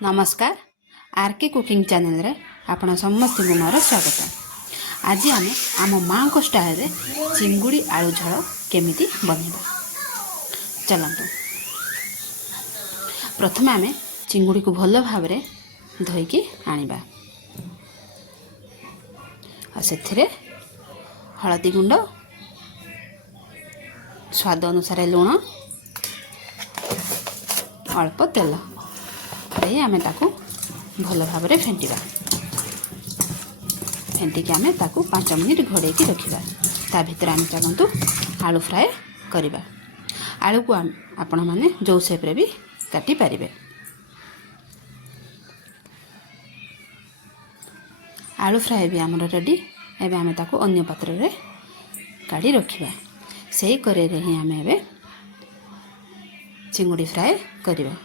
नमस्कार R K cooking channel रे आपण समस्त मोर स्वागत। आज आम आम माँ को स्टाइल रे चिंगुड़ी आलू झोल केमिति बनइबा चलतु। प्रथम आम चिंगुड़ी को भल भाव रे धोईकी आनिबा आ सेथिरे हळदी गुंड स्वाद अनुसार लुण अल्प तेल दे आम ताकू भल भाव रे फेंटिबा। फेंटिकी आम ताकू 5 मिनिट घोड़े की रखिबा। ता भीतर आम चलतु आलू फ्राए करिबा। आलू को आपण माने जो शेप रे भी काटी पारिबे। आलू फ्राए भी आमर रेडी। एबे आम ताकू अन्य पात्र रे काढ़ी रखिबा। सेही करे रे ही आम एबे चिंगुड़ी फ्राए करिबा।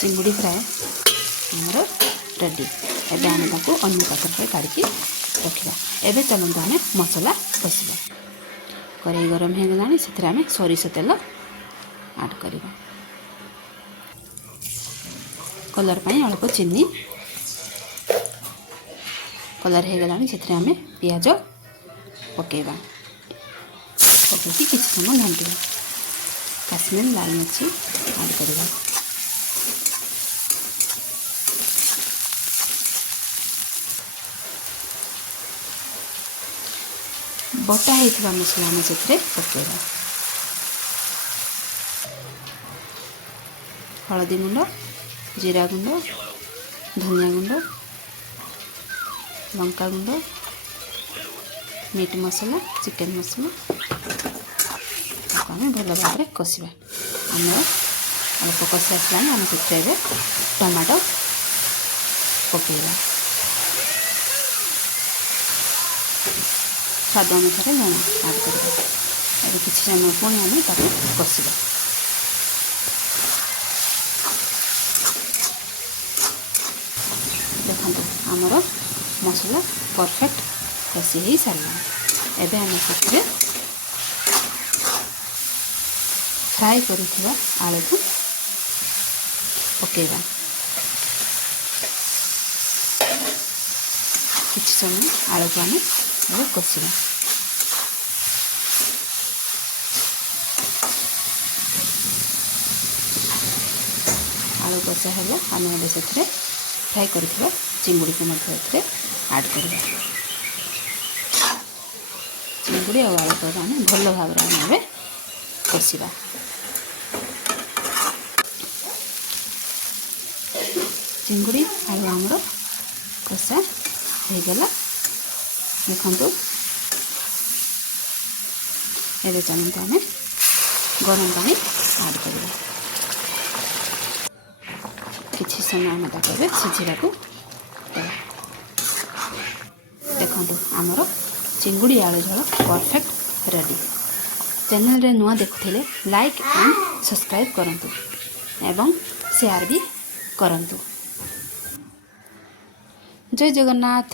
चिंगुड़ी फ्राए आमर रेडी। एबे आम ताकू अन्य पात्र रे काढ़ी रखिबा। एबे चलंतु आम मसला कसिबा। कढ़ाई गरम हो गलानी से आम सोरिष तेल ऐड करिबा। कलर पाई अल्प चीनी कलर हो गलानी से आम पियाज पकेबा। पकईकी किसी समय ढांटिबा। काश्मीर लाल मिर्ची ऐड करिबा। बटा होइथिबा मसला आम से पकेबा। हळदी गुंड जीरा गुंड धनिया गुंड लंका गुंड मीट मसला चिकेन मसला आम भल भाव में कषा। आम अल्प कषि आसला आम से टमाटो पकेबा। स्वाद अनुसार लुण ऐड करिबा। एबे किछि समय पुणी आम ताकू कषिबा। देखंतु आमर मसला परफेक्ट कषि हो सारा। एबे आम से फ्राए करिथिबा आलू को पकेबा। किछि समय आलू को आम कषिबा। आलू कषा है आम से फ्राए करिथिबा चिंगुड़ी को ऐड करिबा। चिंगुड़ी और आलू को आम भल भाव में कषिबा। चिंगुड़ी आलू आमर कषा हो गला। देखंतु एबे चलंतु आम गरम पानी ऐड करिबा। किछि समय आम ताको सिझिबाकू देबा। देखंतु आमर चिंगुड़ी आलू झोल परफेक्ट रेडी। चैनल रे नुआ देखुथिले लाइक एंड सब्सक्राइब करंतु एवं शेयर भी करंतु। जय जगन्नाथ।